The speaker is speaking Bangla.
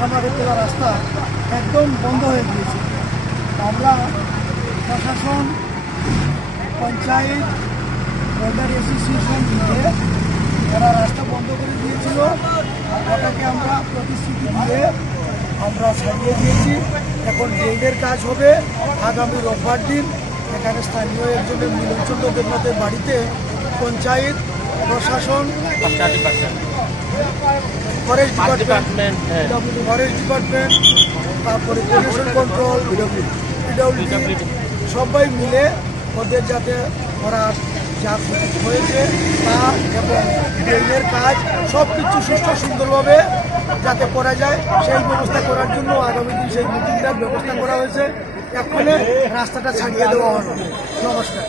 আসামাগরতলা রাস্তা একদম বন্ধ হয়ে গিয়েছে। আমরা প্রশাসন, পঞ্চায়েত, ওয়েদার অ্যাসোসিয়েশন মিলে যারা রাস্তা বন্ধ করে দিয়েছিল ওটাকে আমরা প্রতিশ্রুতি দিয়ে আমরা ছাড়িয়ে দিয়েছি। এখন ড্রেনের কাজ হবে আগামী রোববার দিন। এখানে স্থানীয় একজনের মিলনচন্দ্র দেবনাথের বাড়িতে পঞ্চায়েত, প্রশাসন, ফরেস্ট ডিপার্টমেন্ট, তারপরে পলিউশন কন্ট্রোল, পিডব্লিউডি সবাই মিলে ওদের যাতে ওরা যা হয়েছে তা এবং ড্রেনের কাজ সব কিছু সুষ্ঠু সুন্দরভাবে যাতে করা যায় সেই ব্যবস্থা করার জন্য আগামী দিন সেই মিটিংটার ব্যবস্থা করা হয়েছে। এক্ষণে রাস্তাটা ছাড়িয়ে দেওয়া হবে। নমস্কার।